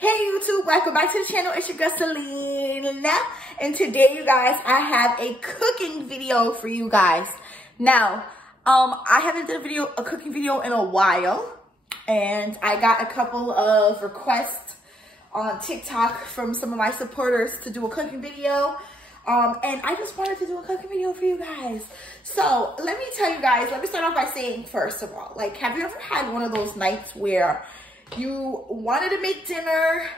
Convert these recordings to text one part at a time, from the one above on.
Hey YouTube, welcome back to the channel. It's your girl Selena, and today you guys, I have a cooking video for you guys. Now, I haven't done a cooking video in a while, and I got a couple of requests on TikTok from some of my supporters to do a cooking video. And I just wanted to do a cooking video for you guys. So let me tell you guys, let me start off by saying, first of all, like, have you ever had one of those nights where you wanted to make dinner,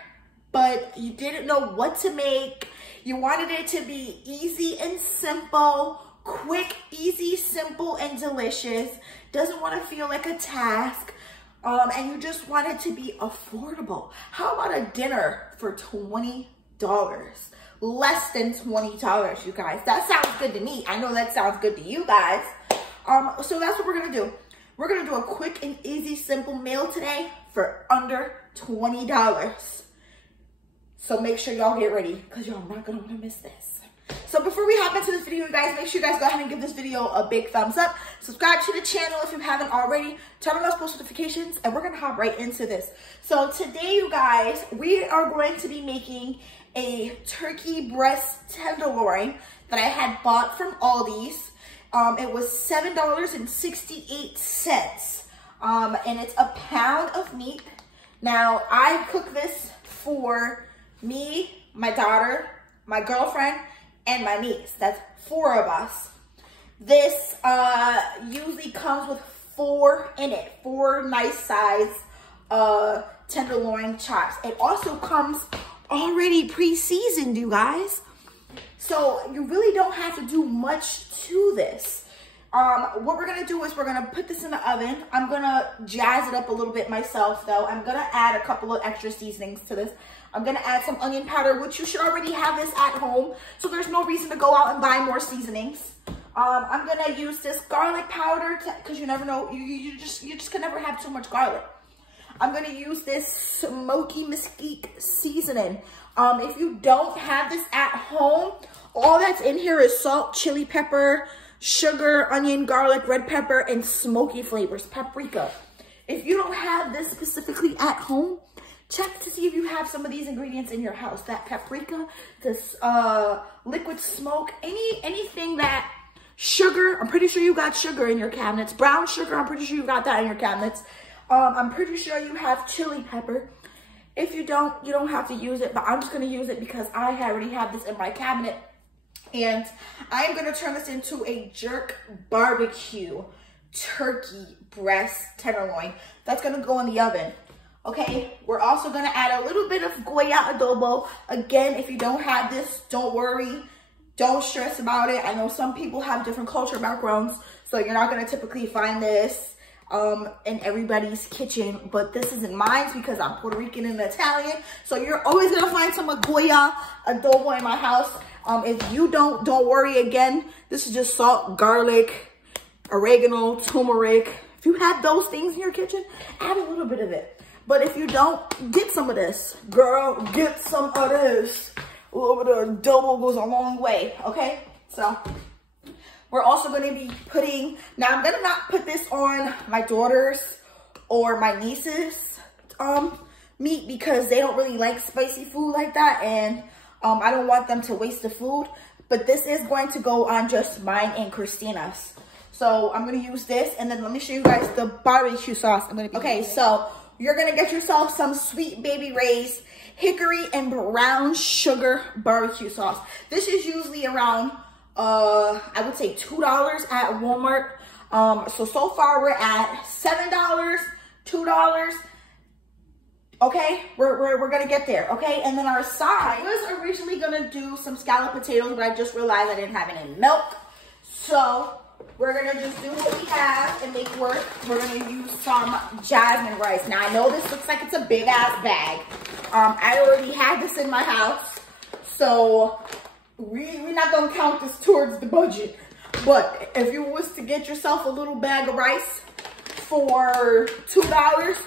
but you didn't know what to make? You wanted it to be easy and simple, quick, easy, simple, and delicious. Doesn't want to feel like a task. And you just want it to be affordable. How about a dinner for $20? Less than $20, you guys. That sounds good to me. I know that sounds good to you guys. So that's what we're gonna do. We're gonna do a quick and easy, simple meal today for under $20. So make sure y'all get ready, because y'all not gonna wanna miss this. So before we hop into this video, you guys, make sure you guys go ahead and give this video a big thumbs up. Subscribe to the channel if you haven't already. Turn on those post notifications, and we're gonna hop right into this. So today, you guys, we are going to be making a turkey breast tenderloin that I had bought from Aldi's. It was $7.68. And it's a pound of meat. Now, I cook this for me, my daughter, my girlfriend, and my niece. That's 4 of us. This usually comes with 4 in it, 4 nice size tenderloin chops. It also comes already pre-seasoned, you guys. So you really don't have to do much to this. What we're gonna do is we're gonna put this in the oven. I'm gonna jazz it up a little bit myself though. I'm gonna add a couple of extra seasonings to this. I'm gonna add some onion powder, which you should already have this at home, so there's no reason to go out and buy more seasonings. I'm gonna use this garlic powder because you never know, you just can never have too much garlic. I'm gonna use this smoky mesquite seasoning. If you don't have this at home, all that's in here is salt, chili pepper, sugar, onion, garlic, red pepper, and smoky flavors, paprika. If you don't have this specifically at home, check to see if you have some of these ingredients in your house. That paprika, this liquid smoke, anything that, sugar, I'm pretty sure you got sugar in your cabinets. Brown sugar, I'm pretty sure you got that in your cabinets. I'm pretty sure you have chili pepper. If you don't, you don't have to use it, but I'm just gonna use it because I already have this in my cabinet. And I am gonna turn this into a jerk barbecue turkey breast tenderloin. That's gonna go in the oven, okay? We're also gonna add a little bit of Goya adobo. Again, if you don't have this, don't worry. Don't stress about it. I know some people have different culture backgrounds, so you're not gonna typically find this in everybody's kitchen, but this is in mine because I'm Puerto Rican and Italian. So you're always gonna find some Goya adobo in my house. If you don't worry. Again, this is just salt, garlic, oregano, turmeric. If you have those things in your kitchen, add a little bit of it. But if you don't, get some of this. Girl, get some of this. A little bit of adobo goes a long way, okay? So we're also going to be putting, now I'm going to not put this on my daughter's or my niece's meat because they don't really like spicy food like that, and I don't want them to waste the food. But this is going to go on just mine and Christina's. So I'm going to use this, and then let me show you guys the barbecue sauce. Okay, so you're going to get yourself some Sweet Baby Ray's hickory and brown sugar barbecue sauce. This is usually around I would say $2 at Walmart. So far we're at $7, $2. Okay, we're gonna get there. Okay, and then our side, I was originally gonna do some scalloped potatoes, but I just realized I didn't have any milk. So we're gonna just do what we have and make work. We're gonna use some jasmine rice. Now I know this looks like it's a big ass bag. I already had this in my house, so we're not gonna count this towards the budget. But if you was to get yourself a little bag of rice for $2,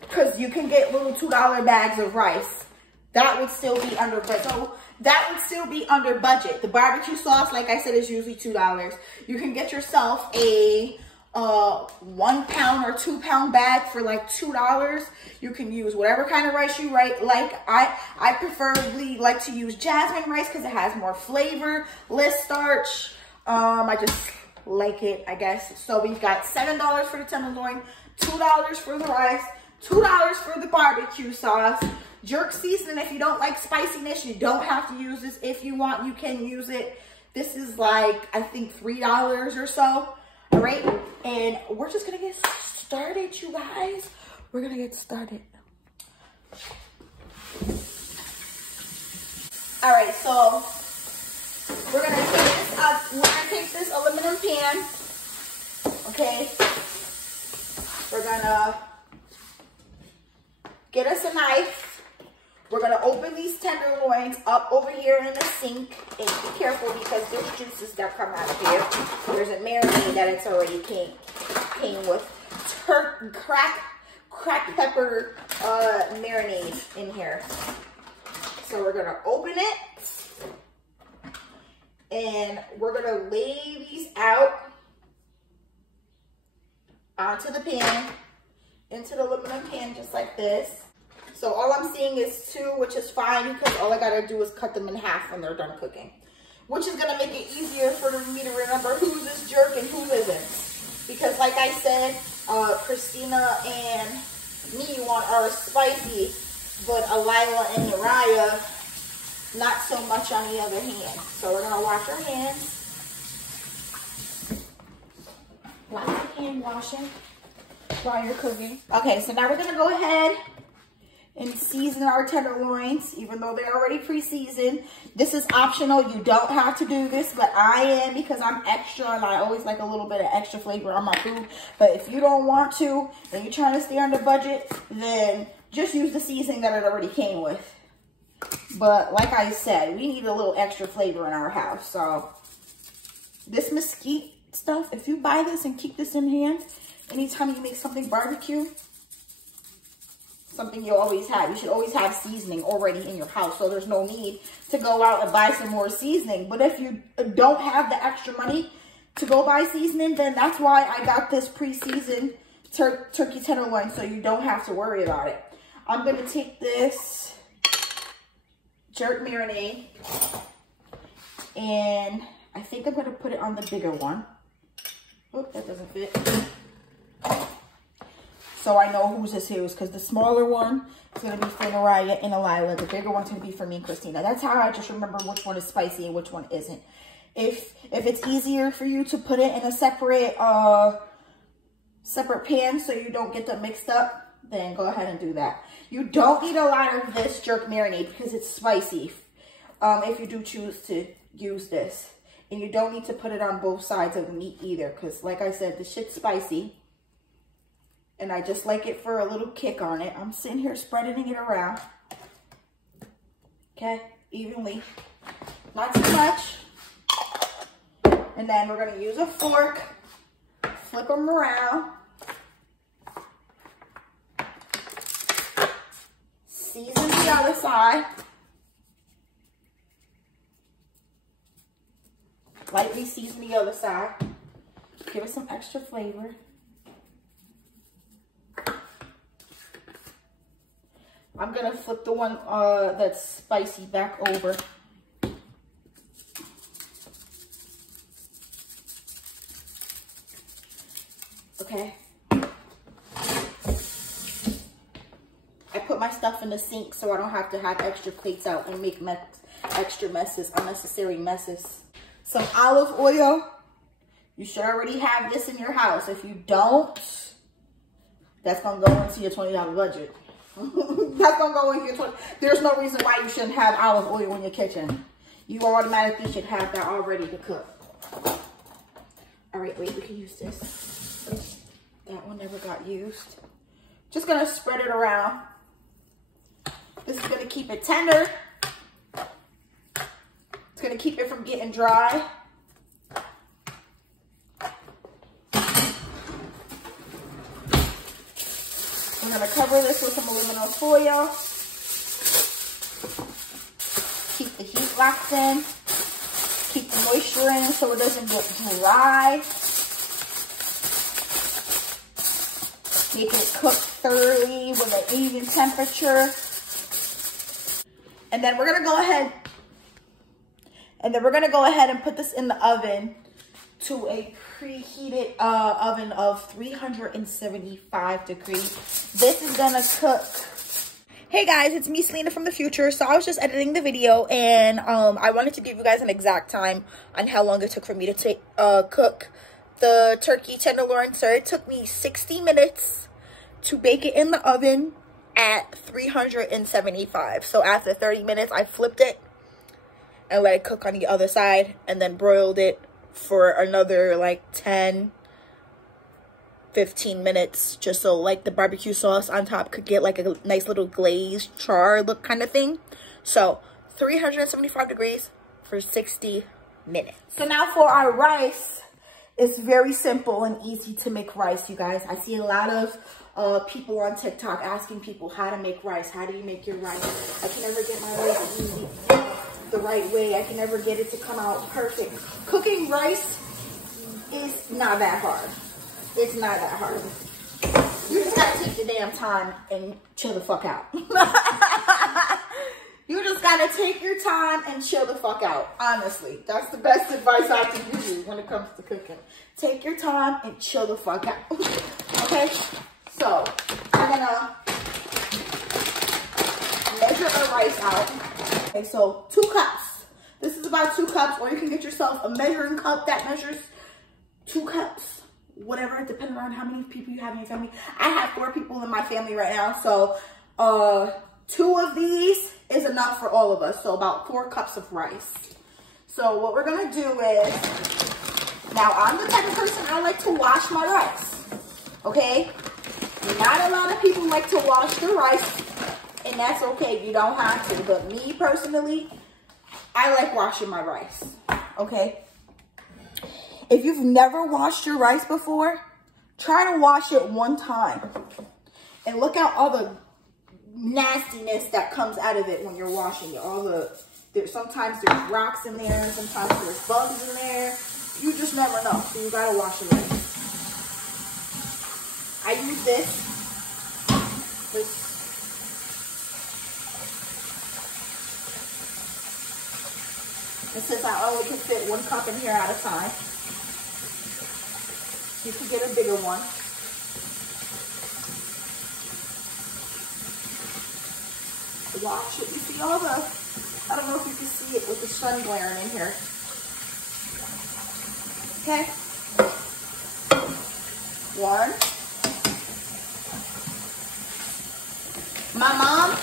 because you can get little $2 bags of rice, that would still be under budget. So that would still be under budget. The barbecue sauce, like I said, is usually $2. You can get yourself a a 1 pound or 2 pound bag for like $2. You can use whatever kind of rice you like. I preferably like to use jasmine rice because it has more flavor, less starch. I just like it, I guess. So we've got $7 for the tenderloin, $2 for the rice, $2 for the barbecue sauce. Jerk seasoning, if you don't like spiciness, you don't have to use this. If you want, you can use it. This is like, I think $3 or so. All right, and we're just gonna get started, you guys. We're gonna get started. All right, so we're gonna take this aluminum pan. Okay, we're gonna get us a knife. We're gonna open these tenderloins up over here in the sink, and be careful because there's juices that come out of here. There's a marinade that it's already came with. Cracked pepper marinade in here. So we're gonna open it, and we're gonna lay these out onto the pan, into the aluminum pan, just like this. So all I'm seeing is 2, which is fine because all I gotta do is cut them in half when they're done cooking, which is gonna make it easier for me to remember whose is jerk and who isn't. Because like I said, Christina and me want ours spicy, but Alila and Uriah, not so much on the other hand. So we're gonna wash our hands. Lots of hand washing while you're cooking. Okay, so now we're gonna go ahead and season our tenderloins, even though they're already pre-seasoned. This is optional. You don't have to do this, but I am because I'm extra and I always like a little bit of extra flavor on my food. But if you don't want to and you're trying to stay under budget, then just use the seasoning that it already came with. But like I said, we need a little extra flavor in our house. So this mesquite stuff, if you buy this and keep this in hand, anytime you make something barbecue, something you always have. You should always have seasoning already in your house, so there's no need to go out and buy some more seasoning. But if you don't have the extra money to go buy seasoning, then that's why I got this pre-seasoned turkey tenderloin, so you don't have to worry about it. I'm going to take this jerk marinade, and I think I'm going to put it on the bigger one. Oh, that doesn't fit. So I know whose this is, because the smaller one is going to be for Uriah and Alila. The bigger one's going to be for me and Christina. That's how I just remember which one is spicy and which one isn't. If it's easier for you to put it in a separate pan so you don't get them mixed up, then go ahead and do that. You don't need a lot of this jerk marinade because it's spicy if you do choose to use this. And you don't need to put it on both sides of the meat either, because like I said, the shit's spicy. And I just like it for a little kick on it. I'm sitting here spreading it around. Okay, evenly. Not too much. And then we're going to use a fork. Flip them around. Season the other side. Lightly season the other side. Give it some extra flavor. I'm going to flip the one that's spicy back over. Okay. I put my stuff in the sink so I don't have to have extra plates out and make extra messes, unnecessary messes. Some olive oil. You should already have this in your house. If you don't, that's going to go into your $20 budget. That's gonna go in your There's no reason why you shouldn't have olive oil in your kitchen. You automatically should have that all ready to cook. All right, wait, we can use this. That one never got used. Just gonna spread it around. This is gonna keep it tender. It's gonna keep it from getting dry. I'm going to cover this with some aluminum foil. Keep the heat locked in. Keep the moisture in so it doesn't get dry. Make it cook thoroughly with an even temperature. And then we're gonna go ahead and put this in the oven to a preheated oven of 375 degrees. This is gonna cook. Hey guys, it's me, Selena from the future. So I was just editing the video, and I wanted to give you guys an exact time on how long it took for me to cook the turkey tenderloin. So it took me 60 minutes to bake it in the oven at 375. So after 30 minutes, I flipped it and let it cook on the other side, and then broiled it for another like 10-15 minutes, just so like the barbecue sauce on top could get like a nice little glaze char look kind of thing. So 375 degrees for 60 minutes. So now for our rice, it's very simple and easy to make rice, you guys. I see a lot of people on TikTok asking people how to make rice. How do you make your rice? I can never get my rice easy the right way. I can never get it to come out perfect. Cooking rice is not that hard. It's not that hard. You just gotta take your damn time and chill the fuck out. You just gotta take your time and chill the fuck out. Honestly, that's the best advice I can give you when it comes to cooking. Take your time and chill the fuck out. Okay? So, I'm gonna measure our rice out. Okay, so 2 cups. This is about 2 cups, or you can get yourself a measuring cup that measures 2 cups. Whatever, depending on how many people you have in your family. I have 4 people in my family right now, so 2 of these is enough for all of us. So about 4 cups of rice. So what we're gonna do is, now I'm the type of person, I like to wash my rice. Okay? Not a lot of people like to wash their rice, and that's okay if you don't have to. But me personally, I like washing my rice. Okay? If you've never washed your rice before, try to wash it 1 time. And look at all the nastiness that comes out of it when you're washing it. Sometimes there's rocks in there, sometimes there's bugs in there. You just never know. So you gotta wash it right. I use this. And since I only can fit 1 cup in here at a time, you could get a bigger one. Wash it. You see all the, I don't know if you can see it with the sun glaring in here. Okay. 1. My mom,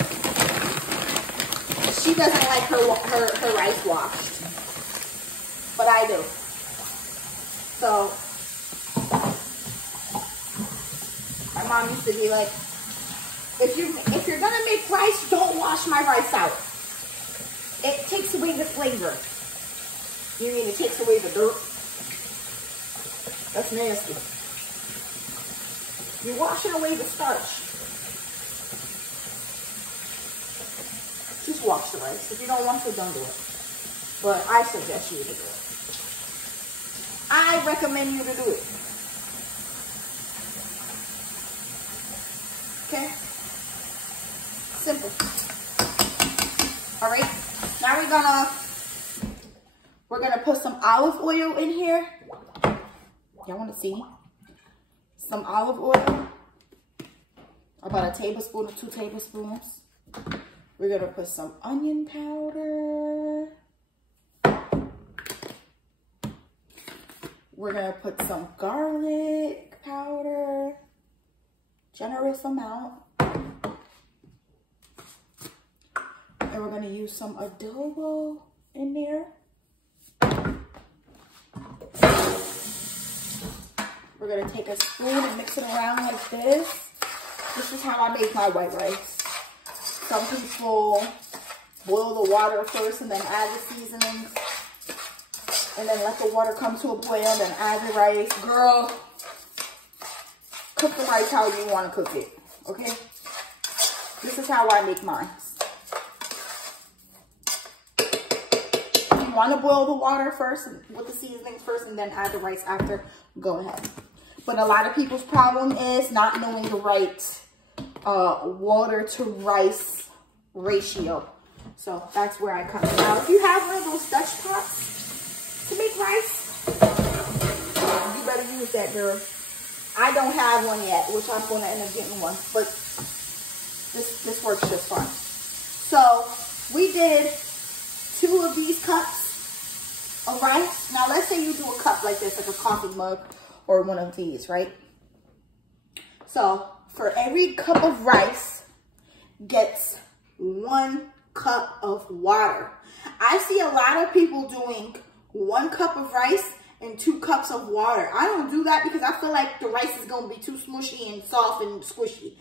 she doesn't like her rice washed, but I do. So my mom used to be like, if you're gonna make rice, don't wash my rice out. It takes away the flavor. You mean it takes away the dirt? That's nasty. You're washing away the starch. Just wash the rice. If you don't want to, don't do it. But I suggest you to do it. I recommend you to do it. Okay? Simple. Alright, now we're gonna put some olive oil in here. Y'all wanna see? Some olive oil. About a tablespoon or 2 tablespoons. We're gonna put some onion powder. We're gonna put some garlic powder. Generous amount. And we're gonna use some adobo in there. We're gonna take a spoon and mix it around like this. This is how I make my white rice. Some people boil the water first and then add the seasonings. And then let the water come to a boil and then add the rice. Girl, cook the rice how you want to cook it, okay? This is how I make mine. You want to boil the water first with the seasonings first and then add the rice after, go ahead. But a lot of people's problem is not knowing the right water to rice ratio. So that's where I come in. Now, if you have one of those Dutch pots to make rice, you better use that, girl. I don't have one yet, which I'm going to end up getting one, but this works just fine. So we did 2 of these cups of rice. Now let's say you do a cup like this, like a coffee mug or one of these, right? So for every cup of rice gets 1 cup of water. I see a lot of people doing 1 cup of rice and 2 cups of water. I don't do that because I feel like the rice is going to be too smushy and soft and squishy.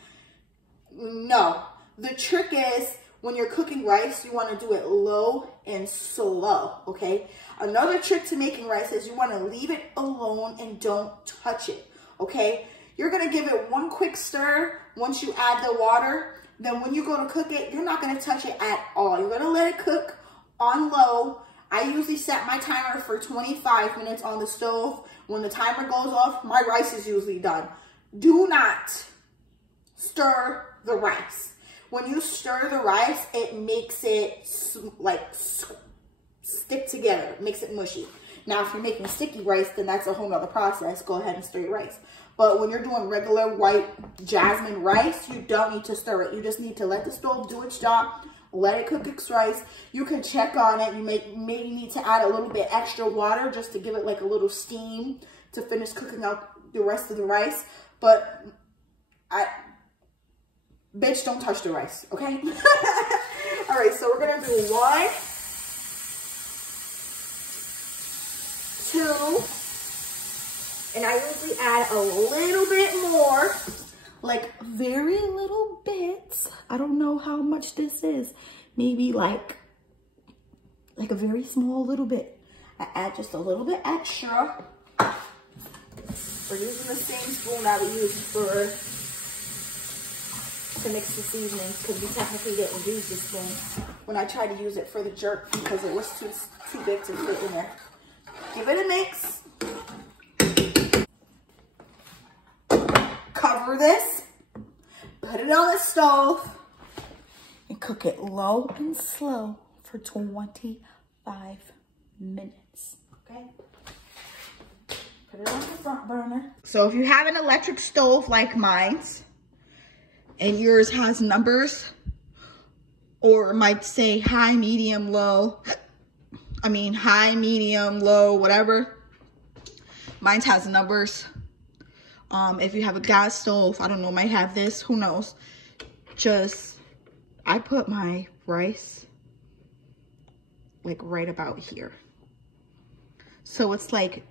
No. The trick is when you're cooking rice, you want to do it low and slow, okay? Another trick to making rice is you want to leave it alone and don't touch it, okay? You're going to give it 1 quick stir once you add the water. Then when you go to cook it, you're not going to touch it at all. You're going to let it cook on low. I usually set my timer for 25 minutes on the stove. When the timer goes off, my rice is usually done. Do not stir the rice. When you stir the rice, it makes it like stick together. It makes it mushy. Now, if you're making sticky rice, then that's a whole nother process. Go ahead and stir your rice. But when you're doing regular white jasmine rice, you don't need to stir it. You just need to let the stove do its job. Let it cook its rice. You can check on it. You maybe need to add a little bit extra water just to give it like a little steam to finish cooking out the rest of the rice. But bitch, don't touch the rice, okay? All right, so we're gonna do 1, 2, and I usually add a little bit more, like very little bits. I don't know how much this is. Maybe like a very small little bit. I add just a little bit extra. We're using the same spoon that we use to mix the seasonings, because we technically didn't use this spoon when I tried to use it for the jerk because it was too big to fit in there. Give it a mix. Cover this. Put it on the stove and cook it low and slow for 25 minutes, okay? Put it on the front burner. So if you have an electric stove like mine's, and yours has numbers, or it might say high, medium, low. High, medium, low, whatever. Mine has numbers. If you have a gas stove, I don't know, might have this, who knows. I put my rice like right about here. So it's like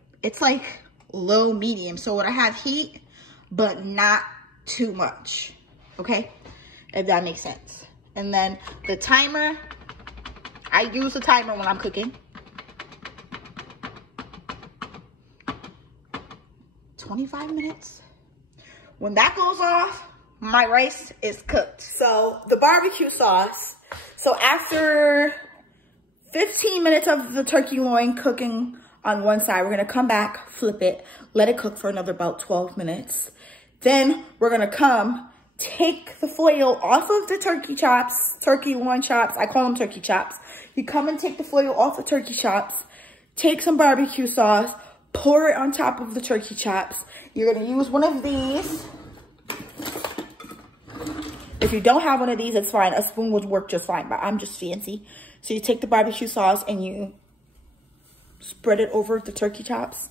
low, medium. So what I have heat, but not too much. Okay, if that makes sense. And then the timer, I use the timer when I'm cooking. 25 minutes. When that goes off, my rice is cooked. So the barbecue sauce. So after 15 minutes of the turkey loin cooking on one side, we're gonna come back, flip it, let it cook for another about 12 minutes. Then we're gonna take the foil off of the turkey chops, turkey loin chops. I call them turkey chops. You come and take the foil off the turkey chops, take some barbecue sauce, pour it on top of the turkey chops. You're gonna use one of these. If you don't have one of these, it's fine. A spoon would work just fine, but I'm just fancy. So you take the barbecue sauce and you spread it over the turkey chops.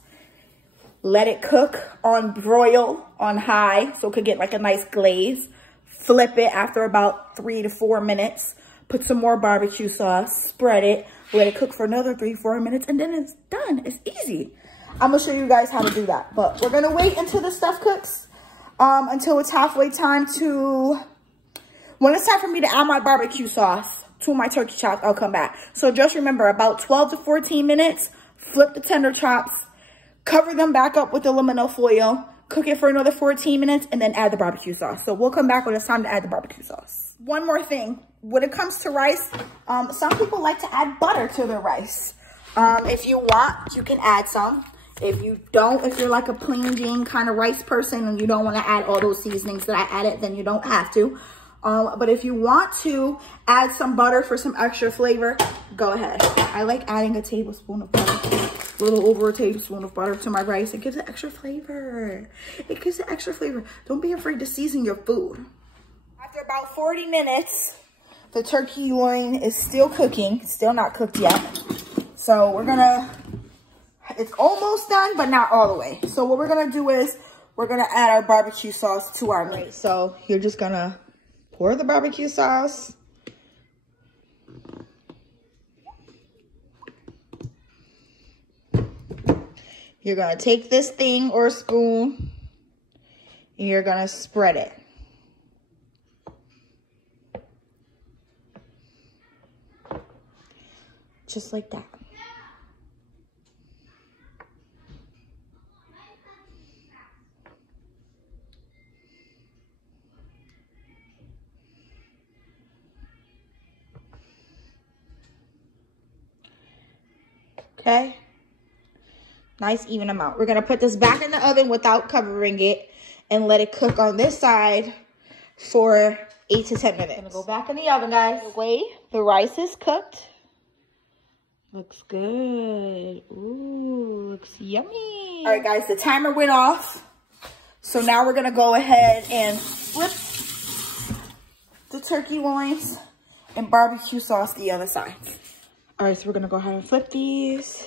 Let it cook on broil on high so it could get like a nice glaze. Flip it after about 3 to 4 minutes. Put some more barbecue sauce, spread it, let it cook for another 3 to 4 minutes, and then it's done. It's easy. I'm gonna show you guys how to do that, but we're gonna wait until the stuff cooks, until it's halfway time to, when it's time for me to add my barbecue sauce to my turkey chops, I'll come back. So just remember, about 12 to 14 minutes, flip the tender chops, cover them back up with aluminum foil, cook it for another 14 minutes, and then add the barbecue sauce. So we'll come back when it's time to add the barbecue sauce. One more thing, when it comes to rice, some people like to add butter to their rice. If you want, you can add some. If you don't, if you're like a plain Jane kind of rice person and you don't want to add all those seasonings that I added, then you don't have to. But if you want to add some butter for some extra flavor, go ahead. I like adding a tablespoon of butter, a little over a tablespoon of butter to my rice. It gives it extra flavor. It gives it extra flavor. Don't be afraid to season your food. After about 40 minutes, the turkey loin is still cooking, still not cooked yet. So we're gonna, it's almost done, but not all the way. So what we're gonna do is we're gonna add our barbecue sauce to our meat. So you're just gonna pour the barbecue sauce. You're gonna take this thing or spoon and you're gonna spread it. Just like that. Okay. Nice even amount. We're going to put this back in the oven without covering it and let it cook on this side for 8 to 10 minutes. I'm going to go back in the oven, guys. The way the rice is cooked. Looks good. Ooh, looks yummy. All right, guys, the timer went off. So now we're going to go ahead and flip the turkey loins and barbecue sauce the other side. All right, so we're going to go ahead and flip these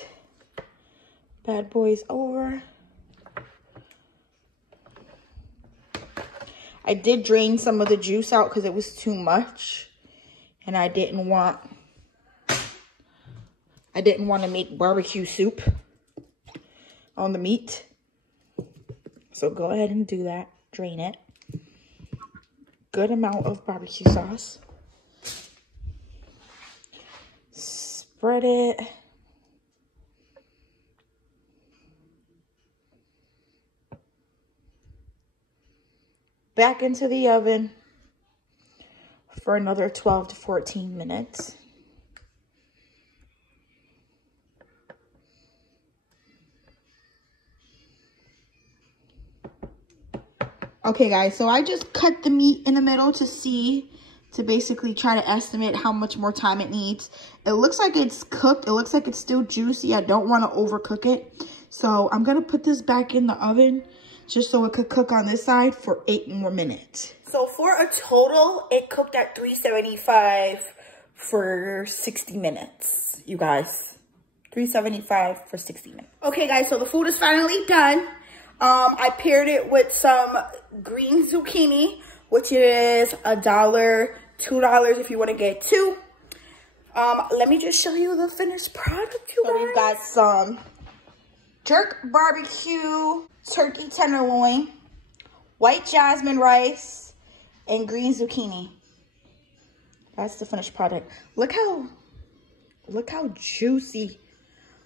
bad boys over. I did drain some of the juice out because it was too much. And I didn't want to make barbecue soup on the meat. So go ahead and do that. Drain it. Good amount of barbecue sauce. Spread it. Back into the oven for another 12 to 14 minutes. Okay, guys, so I just cut the meat in the middle to basically try to estimate how much more time it needs. It looks like it's cooked. It looks like it's still juicy. I don't want to overcook it. So I'm going to put this back in the oven just so it could cook on this side for 8 more minutes. So for a total, it cooked at 375 for 60 minutes, you guys. 375 for 60 minutes. Okay, guys, so the food is finally done. I paired it with some green zucchini, which is $1, $2 if you want to get 2. Let me just show you the finished product, you guys. So we've got some jerk barbecue turkey tenderloin, white jasmine rice, and green zucchini. That's the finished product. Look how juicy.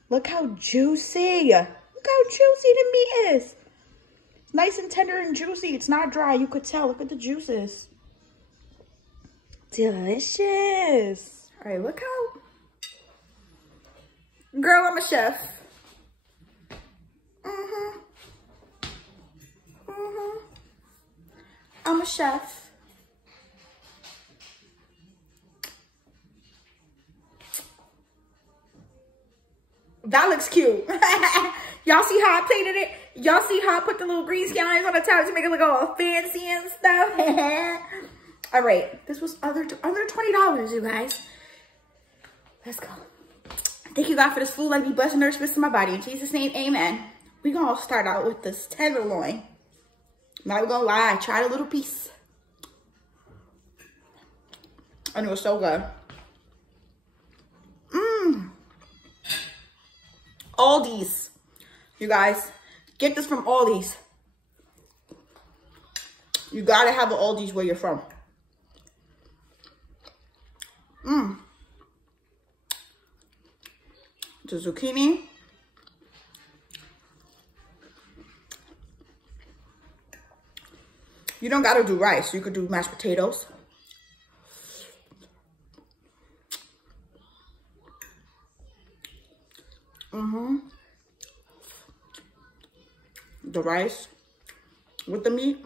Look how juicy. Look how juicy the meat is. Nice and tender and juicy. It's not dry. You could tell. Look at the juices. Delicious. All right, look how. Girl, I'm a chef. I'm a chef. That looks cute. Y'all see how I plated it? Y'all see how I put the little green scallions on the top to make it look all fancy and stuff? All right, this was under $20, you guys. Let's go. Thank you, God, for this food. Let me bless and nourish this to my body. In Jesus' name, amen. We're going to start out with this tenderloin. Not even gonna lie, I tried a little piece. And it was so good. Aldi's. You guys, get this from Aldi's. You gotta have an Aldi's where you're from. The zucchini. You don't gotta do rice. You could do mashed potatoes. the rice with the meat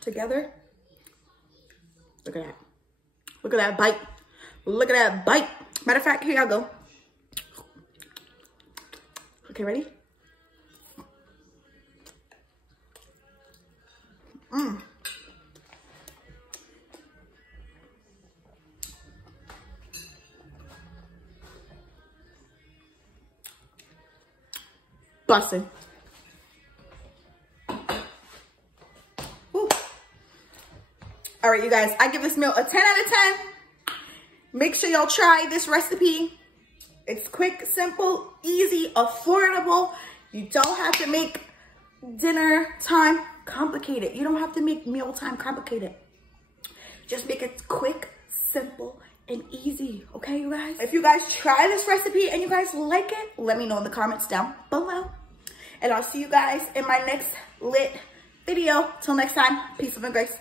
together. Look at that. Look at that bite. Look at that bite. Matter of fact, here y'all go. Okay, ready? Mmm. Bussin'. Woo. All right, you guys, I give this meal a 10 out of 10. Make sure y'all try this recipe. It's quick, simple, easy, affordable. You don't have to make dinner time complicated. You don't have to make meal time complicated. Just make it quick, simple, and easy. Okay, you guys? If you guys try this recipe and you guys like it, let me know in the comments down below. And I'll see you guys in my next lit video. Till next time, peace, love, and grace.